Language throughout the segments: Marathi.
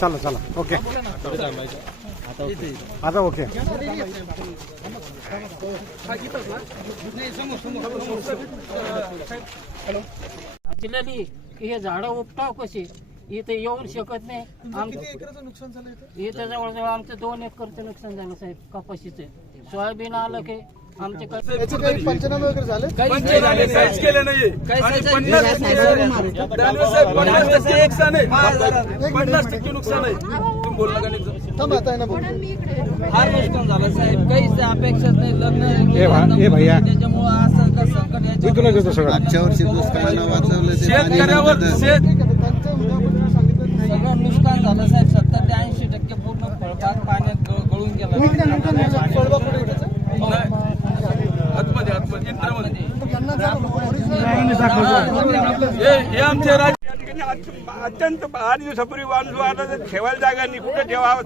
चला चला. ओके आता ओके हे झाडं उपटाव कशी? इथे येऊ शकत नाही. आमचं एकराचं नुकसान झालं इथं? इथं जवळजवळ आमचं दोन एकरचं नुकसान झालं साहेब कपाशीचं. सोयाबीन आलं की आमचे क- याचे काही पंचनामे वगैरे झाले? पंचे झाले काहीच केलं नाही आणि पन्नास दानवे साहेब पन्नास टक्के नुकसान आहे पन्नास टक्के नुकसान आहे. तुम्ही बोलला का नाही थांब आता आहे ना बोल फार नुकसान झालं साहेब. काहीच अपेक्षाच नाही. लग्न. त्याच्यामुळं असं संकट मागच्या वर्षी वाचवलं शेतकऱ्यावर. शेत ठीक आहे त्यांचं उद्यापर्यंत सांगितलं नाही. सगळं नुकसान झालं साहेब सत्तर ते ऐंशी टक्के पूर्ण फळबाग पाण्यात गळ- गळून गेला फळबाग कुठे आहे त्याचं? नाही. आतमध्ये आतमध्ये इंटरमध्ये मग यांना जर original- हे आमचे राज्य अत्यंत आठ दिवसापूर्वी माणूस वाढला तर ठेवायला जागा नाही कुठे ठेवावं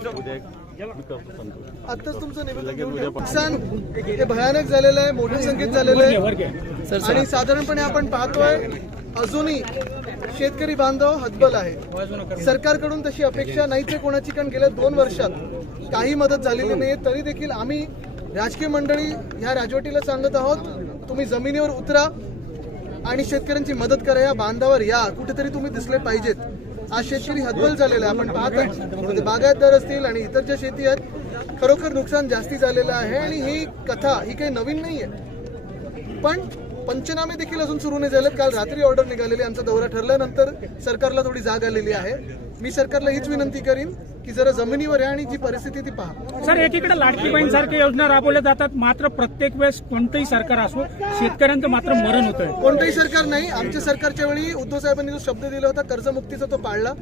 आताच तुमचं निवेदन नुकसान हे भयानक झालेलं आहे मोठ्या संख्येत झालेलं आहे आणि साधारणपणे आपण पाहतोय अजूनही शेतकरी बांधव हतबल आहे सरकारकडून तशी अपेक्षा नाहीच आहे कोणाची कारण गेल्या दोन वर्षात काही मदत झालेली नाही तरी देखील आम्ही राजकीय मंडळी ह्या राजवटीला सांगत आहोत. तुम्ही जमिनीवर उतरा आणि शेतकऱ्यांची मदत करा. या बांधावर या. कुठेतरी तुम्ही दिसले पाहिजेत. आज शेतकरी हतबल झालेला आहे. आपण पाहतोय ते म्हणजे बागायतदार असतील आणि इतर ज्या शेती आहेत खरोखर नुकसान जास्ती झालेलं आहे आणि ही कथा ही काही नवीन नाही आहे पण पंचनामे देखील अजून सुरू नाही झालेत. काल रात्री ऑर्डर निघालेली आमचा दौरा ठरल्यानंतर सरकारला थोडी जाग आलेली आहे. मी सरकारला हीच विनंती करीन. की जरा जमिनीवर या आणि जी परिस्थिती ती पहा. सर एकीकडे लाडकी बहीण सारख्या योजना राबवल्या जातात. मात्र प्रत्येक वेळेस कोणतंही सरकार असो शेतकऱ्यांचं मात्र मरण होतंय. कोणतंही सरकार नाही. आमच्या सरकारच्या वेळी उद्धव साहेबांनी जो शब्द दिला होता कर्जमुक्तीचा तो पाळला.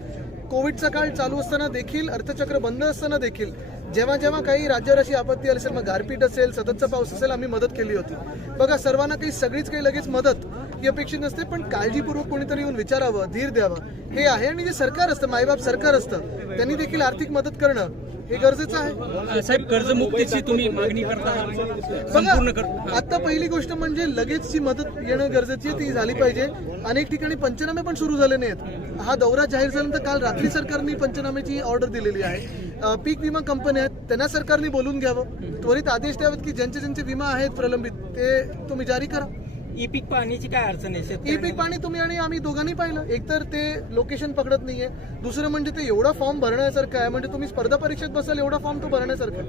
कोविडचा काळ चालू असताना देखील अर्थचक्र बंद असताना देखील जेव्हा जेव्हा काही राज्यावर अशी आपत्ती असेल मग गारपीट असेल सततचा पाऊस असेल आम्ही मदत केली होती. बघा सर्वांना काही सगळीच काही लगेच मदत ही अपेक्षित नसते पण काळजीपूर्वक कोणीतरी येऊन विचारावं धीर द्यावं. हे आहे आणि जे सरकार असतं मायबाप सरकार असतं त्यांनी देखील आर्थिक मदत करणं हे गरजेचं आहे. साहेब कर्जमुक्तीची तुम्ही मागणी करता. बघा आता पहिली गोष्ट म्हणजे लगेचची मदत येणं गरजेची आहे ती झाली पाहिजे. अनेक ठिकाणी पंचनामे पण सुरू झाले नाहीत. हा दौरा जाहीर झाल्यानंतर काल रात्री सरकारने पंचनामेची ऑर्डर दिलेली आहे. पीक विमा कंपन्या आहेत त्यांना सरकारने बोलून घ्यावं. त्वरित आदेश द्यावेत की ज्यांचे ज्यांचे विमा आहेत प्रलंबित ते तुम्ही जारी करा. ई पीक पाहण्याची काय अडचण आहे ई पीक पाणी तुम्ही आणि आम्ही दोघांनी पाहिलं. एकतर ते लोकेशन पकडत नाहीये. दुसरं म्हणजे ते एवढा फॉर्म भरण्यासारखं आहे. म्हणजे तुम्ही स्पर्धा परीक्षेत बसाल एवढा फॉर्म तो भरण्यासारखा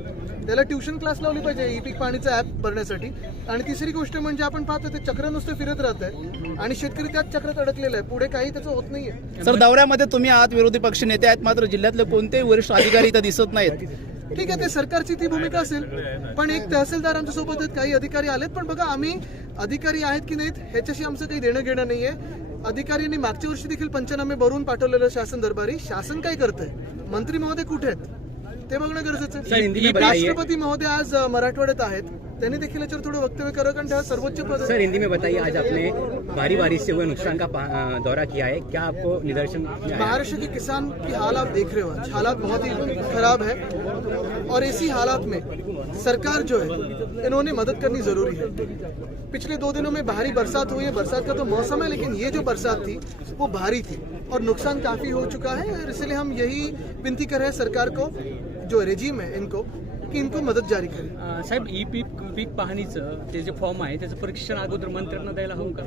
त्याला ट्युशन क्लास लावली पाहिजे ई पीक पाणीचा ऍप भरण्यासाठी. आणि तिसरी गोष्ट म्हणजे आपण पाहतो ते चक्र नुसतं फिरत राहत आहे. आणि शेतकरी त्याच चक्रात अडकलेला आहे. पुढे काही त्याचं होत नाहीये. सर दौऱ्यामध्ये तुम्ही आहात विरोधी पक्ष नेते आहेत. मात्र जिल्ह्यातले कोणतेही वरिष्ठ अधिकारी इथं दिसत नाहीत. ठीक आहे ते सरकारची ती भूमिका असेल. पण एक तहसीलदार आमच्यासोबत आहेत काही अधिकारी आलेत. पण बघा आम्ही अधिकारी आहेत की नाहीत ह्याच्याशी आमचं काही देणं घेणं नाहीये. अधिकाऱ्यांनी मागच्या वर्षी देखील पंचनामे भरून पाठवलेलं शासन दरबारी. शासन काय करतंय? मंत्री महोदय कुठे आहेत? ते बघणं गरजेचं आहे राष्ट्रपती महोदय आज मराठवाड्यात आहेत त्यांनी देखील याच्यावर थोडं वक्तव्य करावं कारण त्या सर्वोच्च पद. सर हिंदी में बताइए आज आपने भारी बारिश से हुए नुकसान का दौरा किया है क्या आपको निदर्शन? महाराष्ट्र के किसान की हाल आप देख रहे हो हालात बहुत ही खराब है और इसी हालात में सरकार जो है इन्होंने मदद करनी ज़रूरी है। पिछले दो दिनों में भारी बरसात हुई है। बरसात का तो मौसम है लेकिन ये जो बरसात थी वो भारी थी और नुकसान काफ़ी हो चुका है और इसलिए हम यही विनती कर रहे हैं सरकार को जो रेजिम है इनको कि इनको मदद जारी करें। साहेब ई पीक पीक पाहणीचं ते जे फॉर्म आहे त्याचं परीक्षण अगोदर मंत्र्यांना द्यायला हवं का?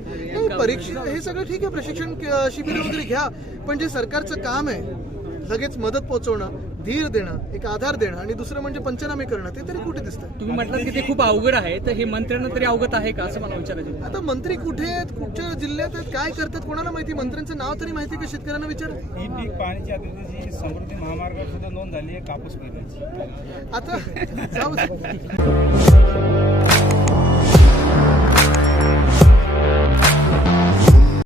हे सगळं ठीक आहे. प्रशिक्षण शिबिर वगैरे घ्या पण जे सरकारचं काम आहे लगेच मदत पोहोचवणं धीर देणं एक आधार देणं आणि दुसरं म्हणजे पंचनामे करणं ते तरी कुठे दिसतंय? तुम्ही म्हटलं की ते खूप अवघड आहे तर हे मंत्र्यांना तरी अवगत आहे का असं मला विचारायचं. आता मंत्री कुठे आहेत कुठच्या जिल्ह्यात आहेत काय करतात कोणाला माहिती मंत्र्यांचं नाव तरी माहिती आहे का शेतकऱ्यांना विचार? ही पीक पाण्याची समृद्धी महामार्गावर सुद्धा नोंद झाली आहे कापूस आता जाऊ